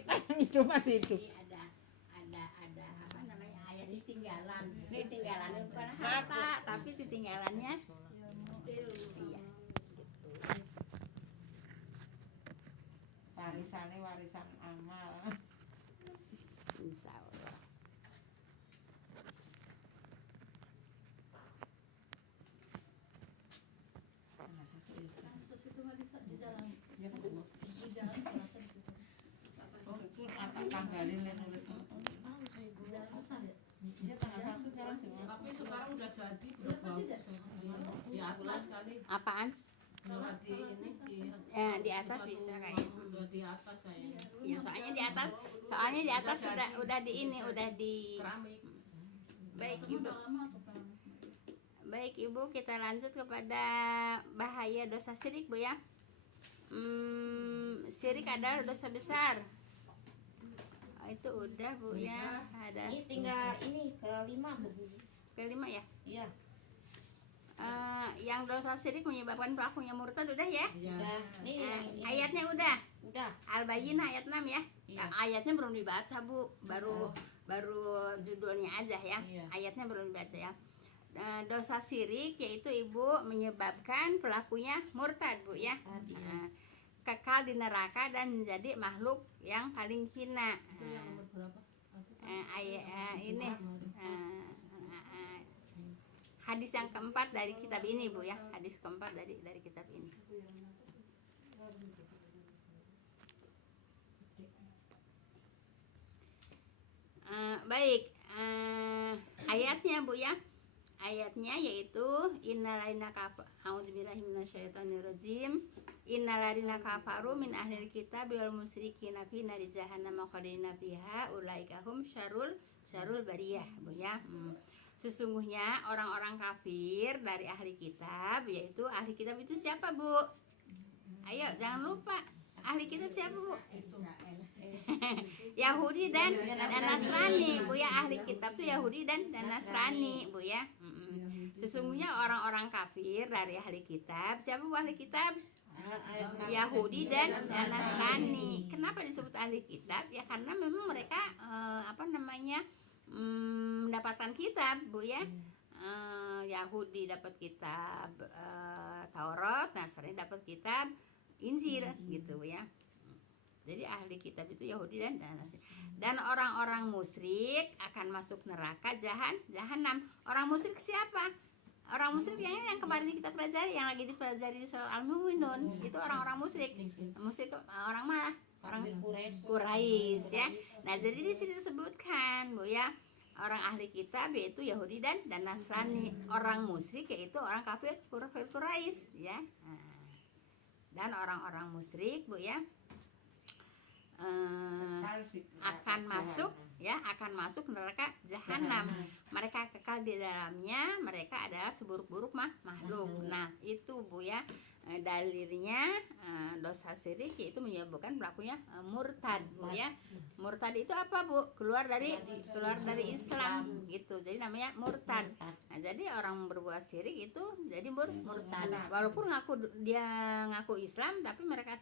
kita yang hidup masih hidup. Ini ada apa namanya ayat ditinggalan. Ditinggalannya bukan harta, tapi ditinggalannya ilmu. Iya. Gitu. Warisannya warisan amal. Insya Allah. Terus itu mah di jalan. Ya kan dulu. Di jalan terasa di situ. Oh itu akan tanggalin lah nulis. Di jalan besar ya. Dia tanggal 1 sekarang cuma. Tapi sekarang udah jadi Berapa sih, Dek? di atas kali. Apaan? Udah di ini Di atas bisa kayaknya. udah di atas kayaknya. Ya soalnya di atas udah di ini udah di. Keramik. Baik Itu ibu. udah lama atau kan? Baik ibu, kita lanjut kepada bahaya dosa syirik bu ya. Syirik adalah dosa besar. Itu udah bu ya. Ada Ini tinggal ini kelima Bu. kelima ya. Iya. Yang dosa syirik menyebabkan pelakunya murtad udah ya. Iya. Udah. Nih ini. Ayatnya udah. Udah. Al-Bayyinah ayat 6 ya. Iya. Ayatnya belum dibaca bu, baru judulnya aja ya. Iya. Ayatnya belum dibaca ya. Dosa syirik yaitu ibu menyebabkan pelakunya murtad bu ya. Tadi. Kekal di neraka dan menjadi makhluk yang paling hina. Itu yang nomor berapa? Ini hadis yang keempat dari kitab ini bu ya. Hadis keempat dari kitab ini. Baik, ayatnya bu ya. Ayatnya yaitu innalaina a'udzubillahi minasyaitonirrajim innalaina kafaru min ahlil kitab wal musyrikina fi nari jahannam khalidina fiha ulaika hum syarrul bariyah bu ya. Sesungguhnya orang-orang kafir dari ahli kitab, yaitu ahli kitab itu siapa bu? Ayo jangan lupa ahli kitab siapa bu? Yahudi dan Nasrani bu ya. Ahli kitab tuh Yahudi dan Nasrani bu ya. Sesungguhnya orang-orang kafir dari ahli kitab siapa bu ahli kitab? Yahudi dan Nasrani. Kenapa disebut ahli kitab? Ya karena memang mereka mendapatkan kitab bu ya. Yahudi dapat kitab Taurat, Nasrani dapat kitab Injil gitu ya. Jadi ahli kitab itu Yahudi dan Nasrani. Dan orang-orang musyrik akan masuk neraka jahanam. Orang musyrik siapa? Orang musyrik yang kemarin kita pelajari, yang lagi dipelajari di surah Al-Mu'minun, itu orang-orang musyrik. Musyrik orang mana? Orang Quraisy ya. Nah, jadi di sini disebutkan bu ya, orang ahli kitab yaitu Yahudi dan Nasrani. Orang musyrik yaitu orang kafir Quraisy ya. Dan orang-orang musyrik bu ya akan masuk neraka jahanam. Mereka kekal di dalamnya. Mereka adalah seburuk-buruk makhluk. Nah itu bu ya dalilnya dosa syirik yaitu menyebabkan pelakunya murtad bu ya. Murtad itu apa bu? Keluar dari Islam gitu. Jadi namanya murtad. Nah jadi orang berbuat syirik itu jadi murtad. Walaupun dia ngaku Islam tapi mereka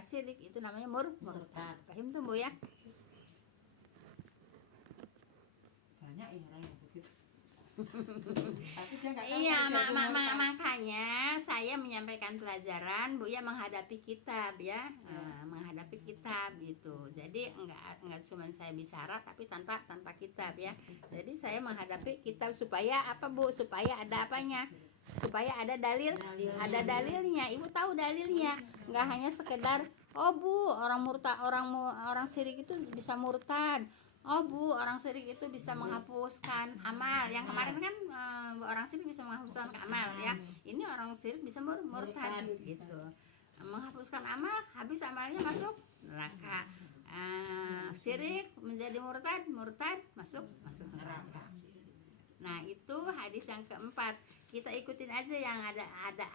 syirik, itu namanya murtad. Paham tuh bu ya? Banyak ya orang yang begitu. Tapi dia nggak tahu Iya, kalau dia murtad. makanya saya menyampaikan pelajaran bu ya menghadapi kitab ya, menghadapi kitab gitu. Jadi enggak cuma saya bicara tapi tanpa kitab ya. Jadi saya menghadapi kitab supaya apa bu? Supaya ada apanya? Supaya ada dalilnya. Ibu tahu dalilnya. Enggak hanya sekedar oh bu orang syirik itu bisa murtad. Oh bu, orang syirik itu bisa menghapuskan amal. Yang kemarin kan orang syirik bisa menghapuskan amal ya. Ini orang syirik bisa murtad gitu. Menghapuskan amal, habis amalnya masuk neraka. Syirik menjadi murtad masuk neraka. Nah itu hadis yang keempat. Kita ikutin aja yang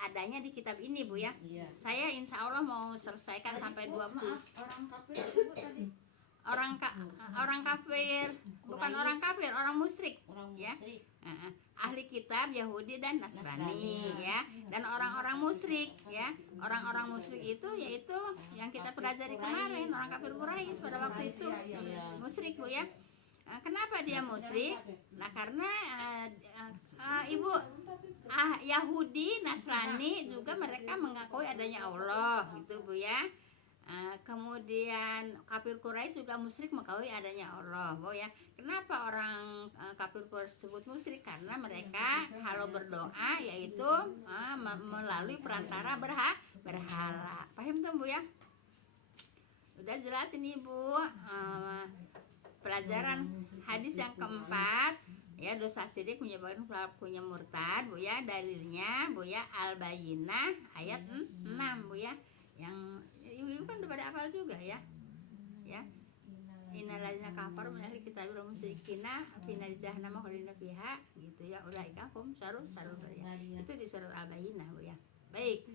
adanya di kitab ini bu ya. Iya. Saya insya Allah mau selesaikan sampai 20. Orang kafir itu tadi. Orang kafir bukan orang kafir, orang musyrik Orang ya. musyrik. ahli kitab Yahudi dan Nasrani ya, dan orang-orang musyrik ya. Orang-orang musyrik itu yaitu yang kita pelajari kemarin, orang kafir Quraisy pada waktu itu musyrik Bu ya. Kenapa dia musyrik? Nah karena ibu Yahudi, Nasrani juga mereka mengakui adanya Allah gitu Bu ya. Kemudian kafir Quraisy juga musyrik mengakui adanya Allah Bu ya. Kenapa orang kafir Quraisy disebut musyrik? Karena mereka kalau berdoa yaitu melalui perantara berhala. Paham tuh Bu ya? Udah jelas ini Bu. Pelajaran hadis yang keempat ya, dosa syirik menyebabkan pelakunya murtad Bu ya. Dalilnya Bu ya Al-Bayyinah ayat 6 Bu ya. Yang ibu kan udah pada hafal juga ya. Ya. Innalladzina kafaru min ahli kitabi wal musyrikina fi nar jahannam khalidina fiha gitu ya. Ulaika hum syarrul ya. Itu di surat Al-Bayyinah Bu ya. Baik.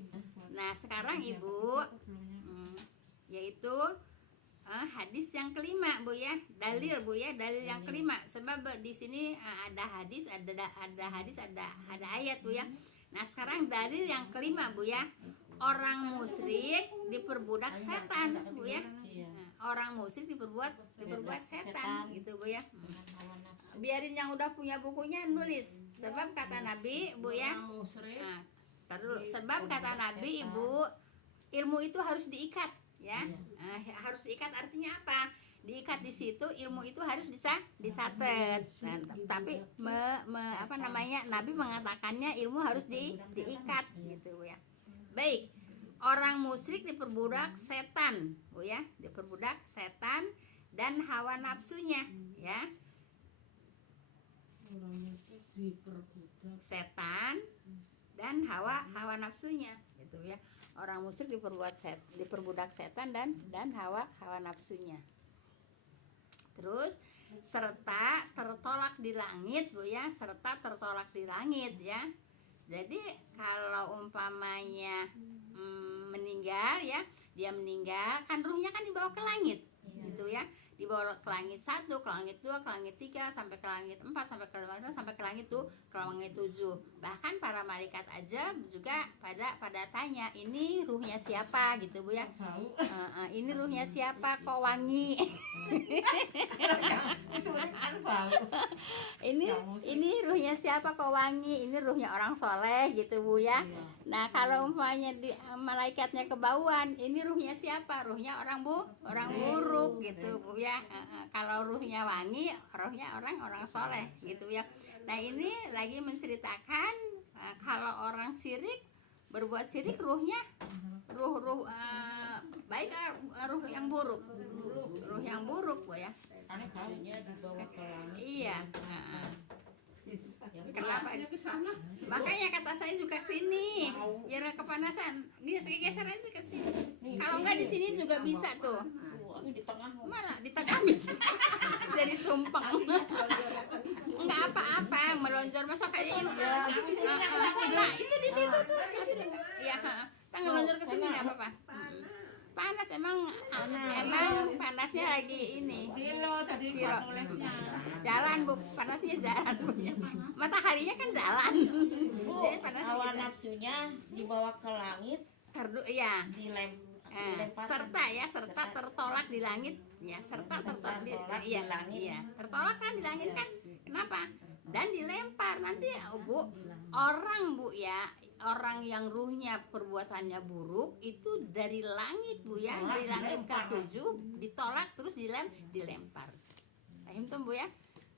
Nah, sekarang Ibu yaitu hadis yang kelima Bu ya, dalil Bu ya, dalil yang kelima. Sebab di sini ada hadis, ada ayat Bu ya. Nah sekarang dalil yang kelima Bu ya, orang musyrik diperbudak setan Bu ya. Orang musyrik diperbuat setan gitu Bu ya. Biarin yang udah punya bukunya nulis. Sebab kata Nabi Bu ya. Sebab kata Nabi Ibu, ilmu itu harus diikat ya. Harus diikat artinya apa? Diikat di situ, ilmu itu harus disatet. Nah, tapi Nabi mengatakannya ilmu harus diikat gitu ya. Baik. Orang musyrik diperbudak setan Bu ya, diperbudak setan dan hawa nafsunya ya. Orang musyrik diperbudak Setan dan hawa nafsunya gitu ya. Orang musyrik diperbudak setan dan hawa nafsunya. Terus serta tertolak di langit Bu ya, serta tertolak di langit ya. Jadi kalau umpamanya meninggal ya, dia meninggal kan ruhnya kan dibawa ke langit gitu ya. Dibawa ke langit 1, ke langit 2, ke langit 3, sampai ke langit 4, sampai ke langit 5, sampai ke langit 7. Bahkan para malaikat aja juga pada tanya, ini ruhnya siapa gitu Bu ya. Ini ruhnya siapa kok wangi. ini ruhnya siapa kok wangi, ini ruhnya orang soleh gitu Bu ya. Nah kalau umpamanya malaikatnya kebauan, ini ruhnya siapa, ruhnya orang buruk gitu Bu ya. Kalau ruhnya wangi, ruhnya orang soleh gitu ya. Nah ini lagi menceritakan kalau orang syirik berbuat syirik ruhnya ruh baik, ruh yang buruk Bu ya. Iya. Kenapa? Makanya kata saya juga sini biar kepanasan. Dia geser aja ke sini. Kalau enggak di sini juga bisa tuh. Di tengah Malah di tengah bisa. Jadi tumpeng. Enggak apa-apa melonjor masa kayak ini. Nah, itu di situ tuh. Iya, tangan lonjor ke sini enggak apa-apa. Panas emang panasnya lagi ini. Silo tadi nulisnya. Jalan Bu, panasnya jalan Bu. Mataharinya kan jalan. Jadi panasnya hawa jalan. nafsunya dibawa ke langit, Iya. dilempar serta tertolak di langit ya, serta tertolak di langit. Iya, tertolak kan di langit kan. Kenapa? Dan dilempar nanti Bu, orang Bu ya, orang yang ruhnya perbuatannya buruk itu dari langit Bu ya, dari langit ke-7 ditolak terus dilempar. Paham tuh Bu ya?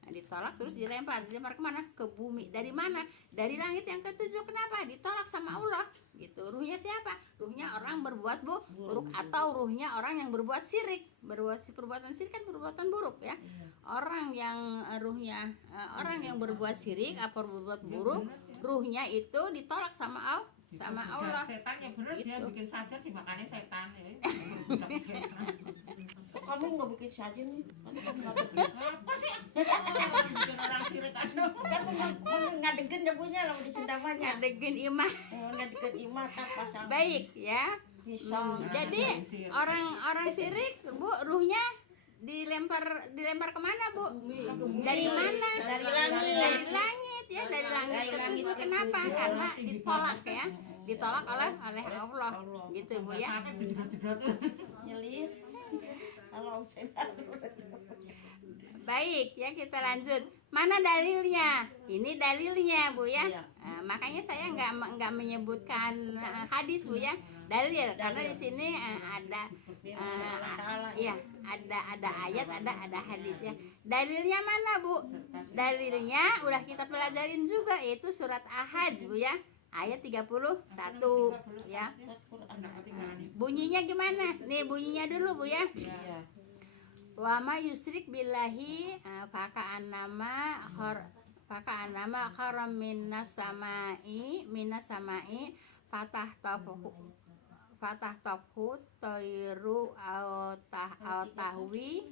Nah, ditolak terus dilempar kemana? Ke bumi. Dari mana? Dari langit yang ke-7. Kenapa? Ditolak sama Allah gitu. Ruhnya siapa? Ruhnya orang berbuat buruk atau ruhnya orang yang berbuat syirik. Perbuatan syirik kan perbuatan buruk ya. Orang yang ruhnya orang yang berbuat syirik atau berbuat buruk, ruhnya itu ditolak sama Allah. Setan yang bener Gitu. dia bikin saja dimakanin setan ya. Kok kamu nggak bikin saja nih? Apa sih? Bikin orang sirik aja. Kan ngadegen ya punya lah di sendamannya. Ngadegin imah. Ngadegen imah tak pasang Baik ya. pisau. Jadi orang syirik Bu, ruhnya dilempar kemana Bu? Bumi. Dari mana? Dari Dari langit. langit ya, dari langit Dari langit ketujuh. ke Kenapa? tujuh. Karena ditolak ya, ditolak oleh Allah, gitu Bu ya. Sate dijedot-jedot. Nyelis. Kalau saya Baik ya, kita lanjut. Mana dalilnya? Ini dalilnya Bu ya. Iya. Makanya saya nggak menyebutkan hadis Bu ya, dalil. Karena di sini ada Allah Ta'ala. iya, ada ayat, ada hadis ya. Dalilnya mana Bu? Dalilnya udah kita pelajarin juga, yaitu surat Al-Hajj Bu ya, ayat 31 ya. Bunyinya gimana? Nih bunyinya dulu Bu ya. Iya. Wa ma yusrik billahi faka'annama kharam minas samai fatah tafhu tayru au tahwi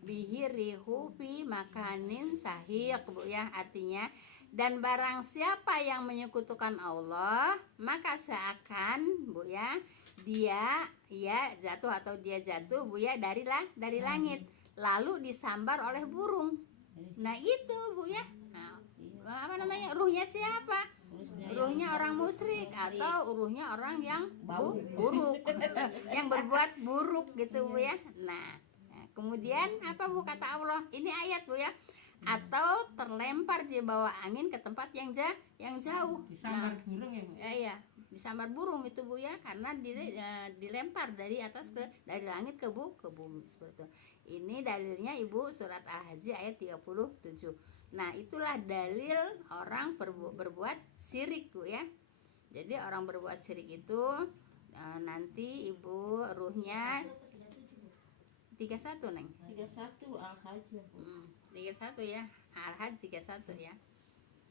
bihi rihu fi makanin sahiq Bu ya. Artinya, dan barang siapa yang menyekutukan Allah, maka seakan Bu ya, dia jatuh Bu ya dari langit, lalu disambar oleh burung. Nah itu Bu ya. Apa namanya? Ruhnya siapa? Ruhnya orang musyrik atau ruhnya orang yang buruk yang berbuat buruk gitu Bu ya. Nah, kemudian apa Bu kata Allah? Ini ayat Bu ya. Atau terlempar di bawah angin ke tempat yang jauh. Disambar burung ya Bu. Iya, disambar burung itu Bu ya, karena dilempar dari atas dari langit ke bumi seperti itu. Ini dalilnya Ibu surat Al-Hajj ayat 37. Nah, itulah dalil orang berbuat syirik Bu ya. Jadi orang berbuat syirik itu nanti Ibu ruhnya 31 Neng. 31 Al-Hajj. 31 ya. Al-Hajj 31 ya.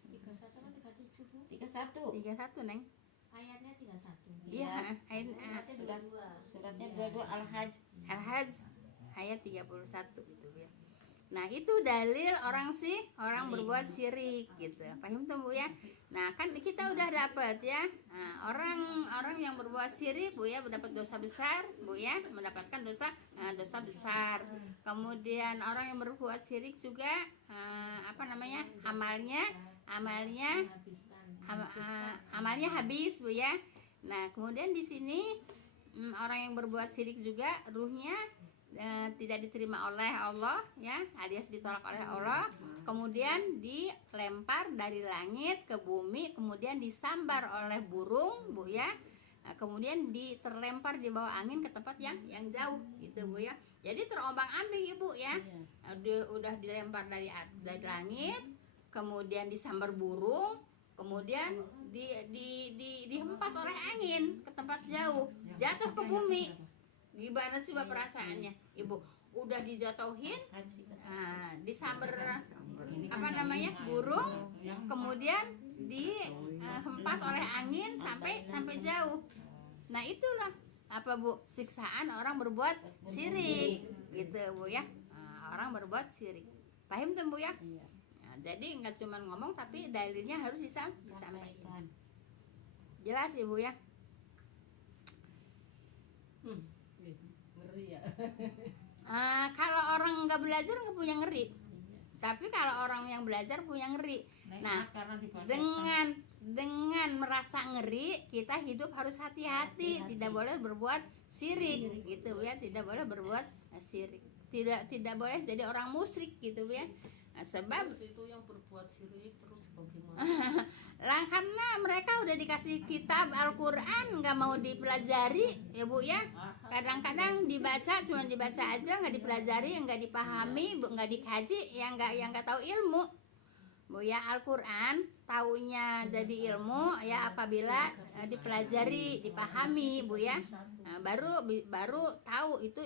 31 kan 37 Bu. 31. 31 Neng. Ayatnya 31. Iya, ayat Suratnya 22. Suratnya 22 Al-Hajj. Al-Hajj ayat 31 gitu ya. Nah, itu dalil orang berbuat syirik gitu. Paham tuh Bu ya? Nah, kan kita udah dapat ya. Nah, orang yang berbuat syirik Bu ya mendapat dosa besar Bu ya, mendapatkan dosa besar. Kemudian orang yang berbuat syirik juga amalnya amalnya habis Bu ya. Nah, kemudian di sini orang yang berbuat syirik juga ruhnya tidak diterima oleh Allah ya, alias ditolak oleh Allah, kemudian dilempar dari langit ke bumi, kemudian disambar oleh burung Bu ya. Kemudian terlempar di bawah angin ke tempat yang jauh gitu Bu ya. Jadi terombang-ambing Ibu ya. Udah dilempar dari langit, kemudian disambar burung, kemudian dihempas oleh angin ke tempat jauh, jatuh ke bumi. Gimana sih perasaannya Ibu? Udah dijatuhin, disambar burung, kemudian dihempas oleh angin sampai jauh. Nah, itulah Bu, siksaan orang berbuat syirik gitu Bu ya. Orang berbuat syirik. Paham tuh Bu ya? Nah, jadi nggak cuma ngomong tapi dalilnya harus disampaikan. Jelas Ibu ya? Ngeri ya. Kalau orang nggak belajar nggak punya ngeri, tapi kalau orang yang belajar punya ngeri. Nah, karena dengan merasa ngeri, kita hidup harus hati-hati, tidak boleh berbuat syirik gitu ya, tidak boleh berbuat syirik, tidak boleh jadi orang musyrik gitu ya. Nah, sebab Terus itu yang berbuat syirik terus bagaimana? lah karena mereka udah dikasih kitab Al-Quran nggak mau dipelajari ya Bu ya. Kadang-kadang dibaca cuma dibaca aja, nggak dipelajari, nggak dipahami, nggak dikaji, yang nggak tahu ilmu Bu ya. Al-Quran taunya jadi ilmu ya apabila dipelajari, dipahami Bu ya. Nah, baru tahu itu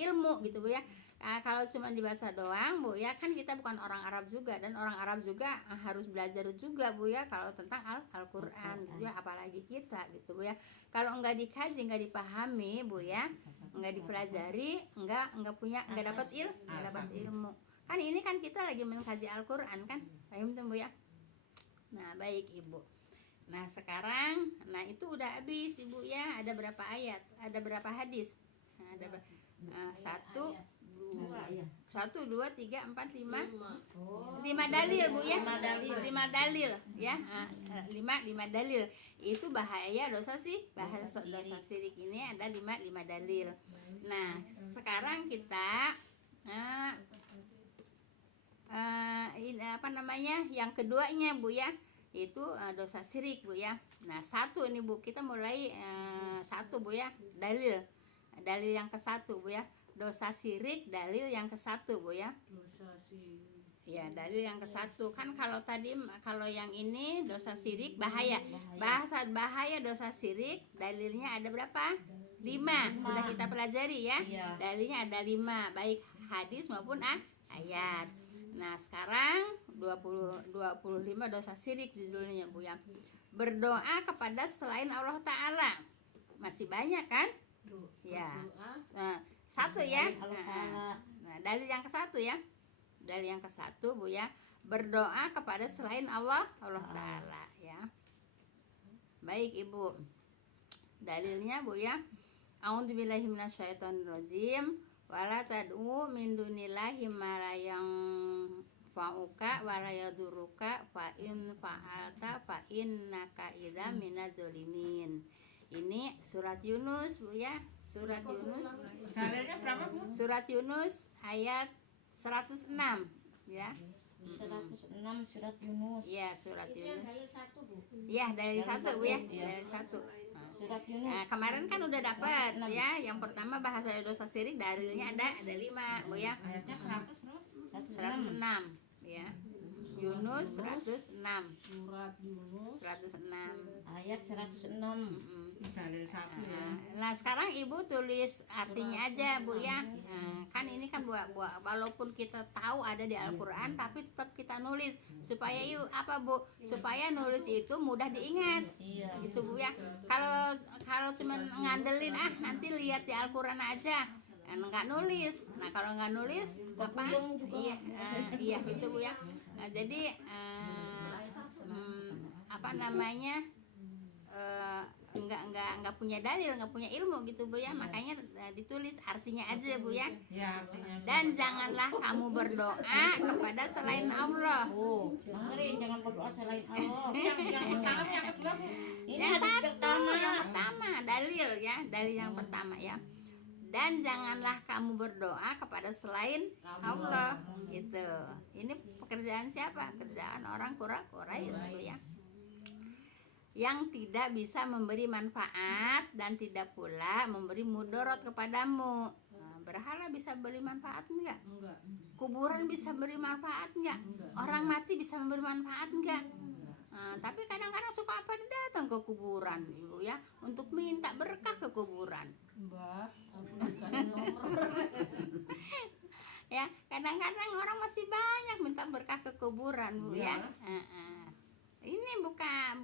ilmu gitu Bu ya. Kalau cuma dibaca doang Bu ya, kan kita bukan orang Arab juga, dan orang Arab juga harus belajar juga Bu ya kalau tentang Al-Quran gitu ya, apalagi kita gitu Bu ya. Kalau nggak dikaji, nggak dipahami Bu ya, nggak dipelajari, nggak dapat ilmu. Kan ini kan kita lagi mengkaji Al-Quran kan, paham tuh Bu ya. Nah, baik Ibu. Nah, sekarang itu udah habis Ibu ya. Ada berapa ayat? Ada berapa hadis? Nah, ada 1 ya. 1, 2, 3, 4, 5. Oh. 5 dalil Bu ya. 5 dalil. 5 dalil ya. 5 dalil. Itu bahaya dosa sih. Bahasa dosa syirik ini ada 5 dalil. Nah, sekarang kita ini apa namanya? Yang keduanya Bu ya. Itu dosa syirik Bu ya. Nah, satu ini Bu, kita mulai satu Bu ya. Dalil yang ke-1 Bu ya. Dosa syirik dalil yang ke-1 Bu ya. Dosa syirik. Ya, dalil yang ke-1 kan kalau yang ini dosa syirik bahaya. Bahaya dosa syirik dalilnya ada berapa? 5. Udah kita pelajari ya. Iya. Dalilnya ada 5, baik hadis maupun ayat. Nah, sekarang 25 dosa syirik judulnya Bu ya. Berdoa kepada selain Allah Ta'ala. Masih banyak kan? Ya. Nah, 1 ya. Allah Ta'ala. Nah, dalil yang ke-1 ya. Dalil yang ke-1 Bu ya. Berdoa kepada selain Allah Ta'ala ya. Baik Ibu. Dalilnya Bu ya. A'udzubillahi minasyaitonirrajim. Wala tad'u min dunillahi ma la yanfa'uka wa la yaduruka fa in fa'alta fa innaka idza minadz zalimin. Ini surat Yunus Bu ya. Surat Yunus. Dalilnya berapa Bu? Surat Yunus ayat 106 ya. 106 surat Yunus. Ya, surat Itu yang Yunus. dalil 1 Bu. Ya, dari Dalil 1 Bu ya. satu, ya. Dari 1. Surat Yunus. Nah, kemarin kan udah dapat ya. Yang pertama bahasa dosa syirik dalilnya ada 5 Bu ya. Ayatnya 100 berapa? 106 ya. Yunus 106. Surat Yunus 106. Ayat 106. Dalil 1 ya. Nah, sekarang Ibu tulis artinya aja Bu ya. Kan ini kan walaupun kita tahu ada di Al-Qur'an tapi tetap kita nulis supaya Bu? Supaya nulis itu mudah diingat. Iya. Gitu Bu ya. Kalau cuma ngandelin nanti lihat di Al-Qur'an aja. Nggak nulis. Nah, kalau nggak nulis apa? Kepuyeng juga. Iya gitu Bu ya. Nah, jadi apa namanya? Enggak punya dalil, enggak punya ilmu gitu Bu ya. Makanya ditulis artinya aja Bu ya. Ya, artinya Dan janganlah kamu berdoa kepada selain Allah. Oh, dengerin jangan berdoa selain Allah. yang pertama, yang kedua Bu. Ini Yang hadis satu, pertama. yang pertama dalil ya, dalil yang pertama ya. Dan janganlah kamu berdoa kepada selain Allah gitu. Ini pekerjaan siapa? Kerjaan orang Quraisy Bu ya. Yang tidak bisa memberi manfaat dan tidak pula memberi mudarat kepadamu. Nah, berhala bisa beri manfaat enggak? enggak. Kuburan bisa beri manfaat enggak? Orang mati bisa memberi manfaat enggak? Nah, tapi kadang-kadang suka apa datang ke kuburan Ibu ya untuk minta berkah ke kuburan. Mbak, aku dikasih nomor. Ya, kadang-kadang orang masih banyak minta berkah ke kuburan Bu ya. Ini bukan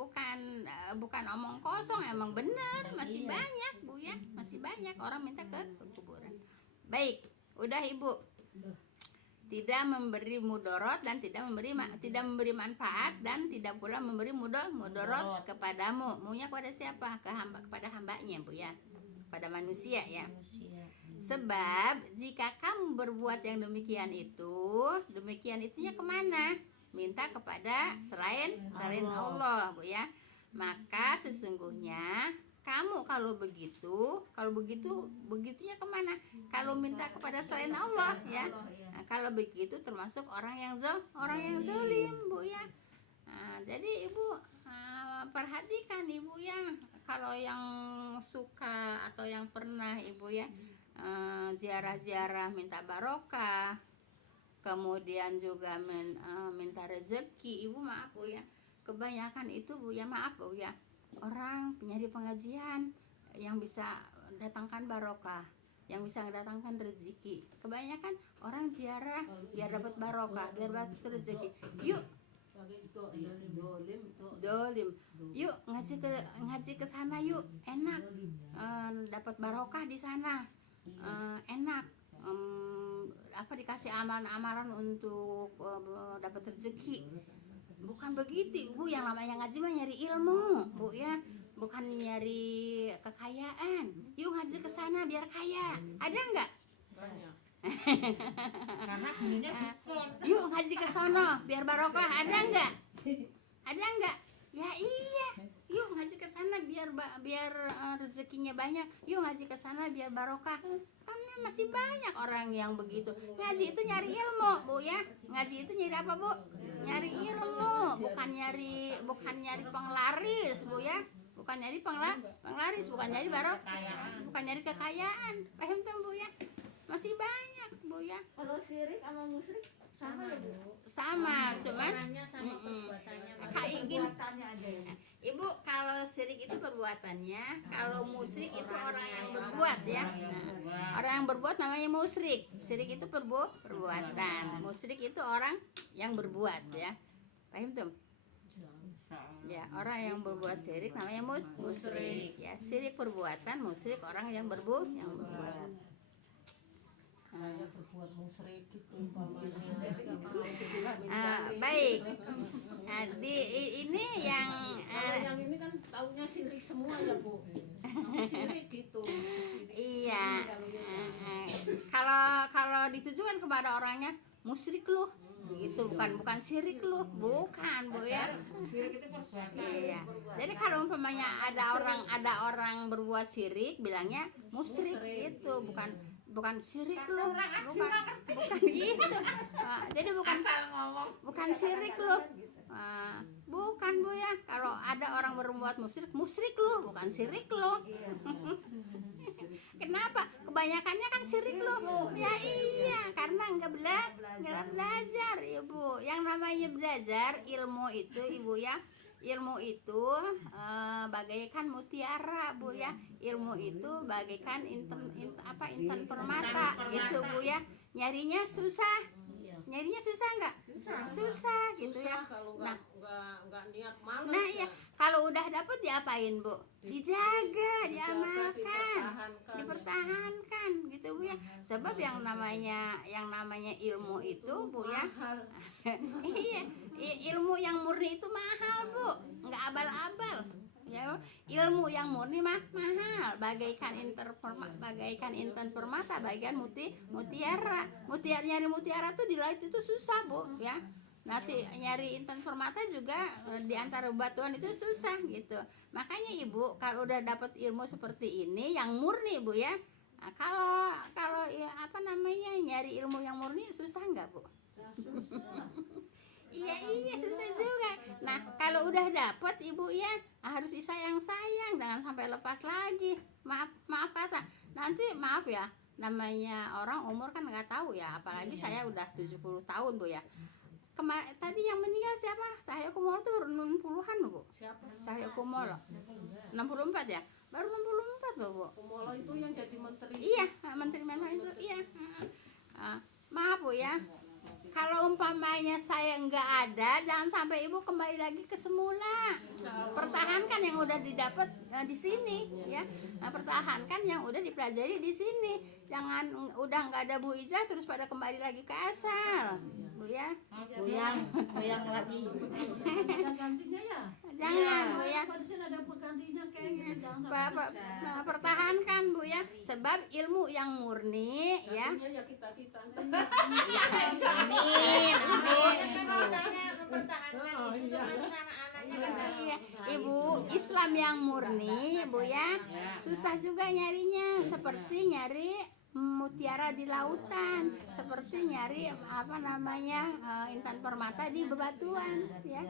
omong kosong, emang benar masih banyak Bu ya, masih banyak orang minta ke kuburan. Baik, udah Ibu. Tidak memberi mudarat dan tidak memberi manfaat dan tidak pula memberi mudarat kepadamu. Maunya kepada siapa? Kepada hambanya Bu ya, kepada manusia ya. Sebab jika kamu berbuat yang demikian itunya kemana? Minta kepada selain Allah Bu ya. Maka sesungguhnya kamu kalau begitunya kemana? Kalau minta kepada selain Allah ya. Nah, kalau begitu termasuk orang yang zalim Bu ya. Nah, jadi Ibu perhatikan Ibu ya, kalau yang suka atau yang pernah Ibu ya ziarah-ziarah minta barokah, kemudian juga minta rezeki, Ibu maaf Bu ya, kebanyakan itu Bu ya, maaf Bu ya, orang penyari pengajian yang bisa datangkan barokah, yang bisa mendatangkan rezeki. Kebanyakan orang ziarah biar dapat barokah, biar dapat rezeki. Yuk dolim, yuk ngaji ke sana yuk, enak, dapat barokah di sana, enak. Apa dikasih amalan-amalan untuk dapat rezeki. Bukan begitu Bu, yang namanya ngaji mah nyari ilmu Bu ya, bukan nyari kekayaan. Yuk ngaji ke sana biar kaya, ada nggak? Banyak. Karena bunyinya bukan. Yuk ngaji ke sono biar barokah. Ada enggak? Ada enggak? Ya iya. Yuk ngaji ke sana biar rezekinya banyak. Yuk ngaji ke sana biar barokah. Karena masih banyak orang yang begitu. Ngaji itu nyari ilmu, Bu ya. Ngaji itu nyari apa, Bu? Nyari ilmu, bukan nyari penglaris, Bu ya. Bukan nyari penglaris, bukan nyari bukan nyari kekayaan. Paham tuh, Bu ya? Masih banyak, Bu ya. Kalau syirik sama musyrik sama ya Bu? Sama, cuman Orangnya sama perbuatannya kayak gini. Perbuatannya aja ya. Ibu, kalau syirik itu perbuatannya, kalau musyrik itu orang yang berbuat ya. Nah, orang yang berbuat namanya musyrik. Syirik itu perbuatan. Musyrik itu orang yang berbuat ya. Paham tuh? Ya, orang yang berbuat syirik namanya musyrik. Ya, syirik perbuatan, musyrik orang yang berbuat. Saya berbuat musyrik gitu umpamanya. Baik. Nah, ini yang Kalau yang ini kan taunya syirik semua ya Bu. Kamu syirik gitu. iya. Kalau ditujukan kepada orangnya musyrik lu. Gitu bukan syirik lu, bukan Bu ya. Syirik itu perbuatan. Iya. Jadi kalau umpamanya ada orang berbuat syirik bilangnya musyrik itu bukan syirik lu, bukan gitu. Jadi bukan syirik lu. Bukan Bu ya. Kalau ada orang berbuat musyrik lu, bukan syirik lu. Kenapa? Kebanyakannya kan syirik lu. Ya iya, karena nggak belajar, Ibu. Yang namanya belajar ilmu itu, Ibu ya. Ilmu itu bagaikan mutiara, Bu ya. Ilmu itu bagaikan intan permata gitu, Bu ya. Nyarinya susah. Nyarinya susah nggak? Susah gitu ya. Kalau Nah, nggak niat malas. nah iya, kalau udah dapet diapain, Bu? Dijaga, diamalkan, dipertahankan gitu, Bu ya. Sebab yang namanya ilmu itu, Bu ya. Iya, ilmu yang murni itu mahal, Bu. Nggak abal-abal. Ya, ilmu yang murni mahal, bagaikan intan permata, bagaikan mutiara. Nyari mutiara tuh di laut itu susah, Bu ya. Nanti nyari intan permata juga di antara batuan itu susah gitu. Makanya Ibu kalau udah dapat ilmu seperti ini yang murni, Bu ya. Nah, kalau ya, nyari ilmu yang murni susah nggak, Bu? Iya susah juga. Nah kalau udah dapet Ibu ya harus disayang, jangan sampai lepas lagi. Maaf kata nanti, maaf ya, namanya orang umur kan nggak tahu ya, apalagi saya udah 70 tahun Bu ya. Tadi yang meninggal siapa? Cahyo Kumolo tuh baru 60-an Bu. Siapa? Cahyo Kumolo 64 ya, baru 64 loh Bu. Kumolo itu yang jadi menteri. Iya, menteri Menhan itu iya. Maaf Bu ya, kalau umpamanya saya nggak ada, jangan sampai Ibu kembali lagi ke semula. Pertahankan yang udah didapat di sini ya. Pertahankan yang udah dipelajari di sini. Jangan udah nggak ada Bu Iza terus pada kembali lagi ke asal, Bu ya. Goyang lagi. Ada gantinya ya? Jangan Bu ya. Pada sini ada penggantinya kayaknya, jangan sampai diskar. Pertahankan Bu ya. Sebab ilmu yang murni ya. Gantinya ya kita. Amin. Mempertahankan itu kan sama anaknya kan Iya, Ibu, Islam yang murni, Bu ya, susah juga nyarinya, seperti nyari mutiara di lautan, seperti nyari intan permata di bebatuan, ya.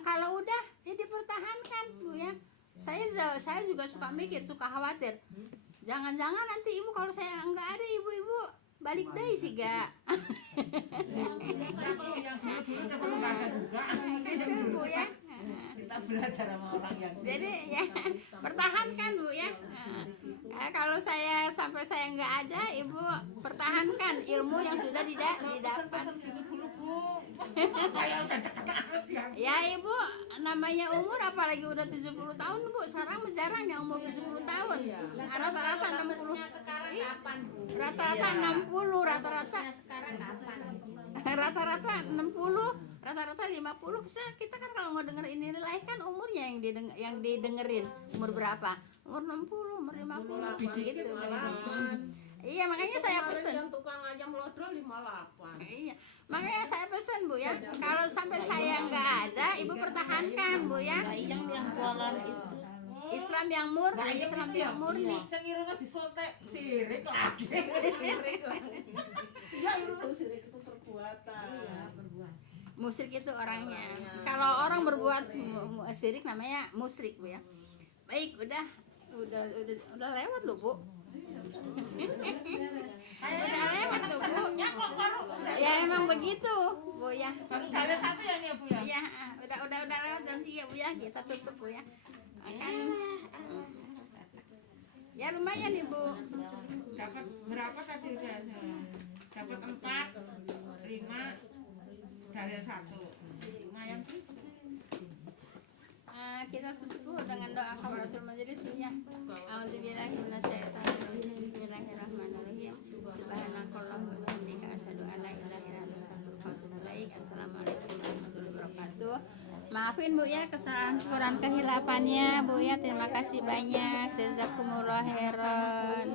Kalau udah, ya dipertahankan, Bu ya. Saya juga suka mikir, suka khawatir. Jangan-jangan nanti Ibu kalau saya nggak ada, Ibu balik deh sih gak. Biasanya kalau yang dulu kalau nggak ada juga. Gitu Bu ya. Kita belajar sama orang yang Jadi ya pertahankan Bu ya. Kalau sampai saya nggak ada, Ibu pertahankan ilmu yang sudah didapat. Ya Ibu, namanya umur apalagi udah 70 tahun Bu. Sekarang jarang yang umur 70 tahun. Rata-rata 60. Sekarang kapan, Bu? Rata-rata 60, rata-rata Sekarang kapan? rata-rata 60, rata-rata 50. Kita kan kalau mau denger ini live kan umurnya yang didengerin umur berapa? Umur 60, umur 50 gitu. Iya, makanya Itu saya kemarin pesen. yang tukang ayam lodol 58. Iya, makanya saya pesan Bu ya. Kalau sampai saya nggak ada, Ibu pertahankan Bu ya. Nah, yang jualan itu. Islam yang murni, Nah, iya Islam itu yang murni. Saya ngiranya disotek sirik lagi. Sirik lagi. Ya itu sirik itu perbuatan. Iya, berbuat. Musyrik itu orangnya. Orangnya. Kalau orang berbuat syirik namanya musyrik Bu ya. Baik, udah lewat loh Bu. Udah lewat tuh Bu. Ya kok baru Ya emang begitu Bu ya. baru kali satu ya nih Bu ya. Ya, udah lewat dan sih ya Bu ya. Kita tutup Bu ya. Makan. Ya lumayan Ibu. Dapat berapa tadi udah? Dapat 4, 5 dari 1. Lumayan sih. Kita tutup Bu dengan doa kafaratul majelis Bu ya. A'udzubillahi minasyaitonirrajim. Bismillahirrahmanirrahim. Subhanakallahumma wa bihamdika asyhadu an la ilaha illa anta astaghfiruka wa atubu ilaik. Assalamualaikum warahmatullahi wabarakatuh. Maafin Bu ya kesalahan kurang kehilafannya Bu ya. Terima kasih banyak. Jazakumullah khairan.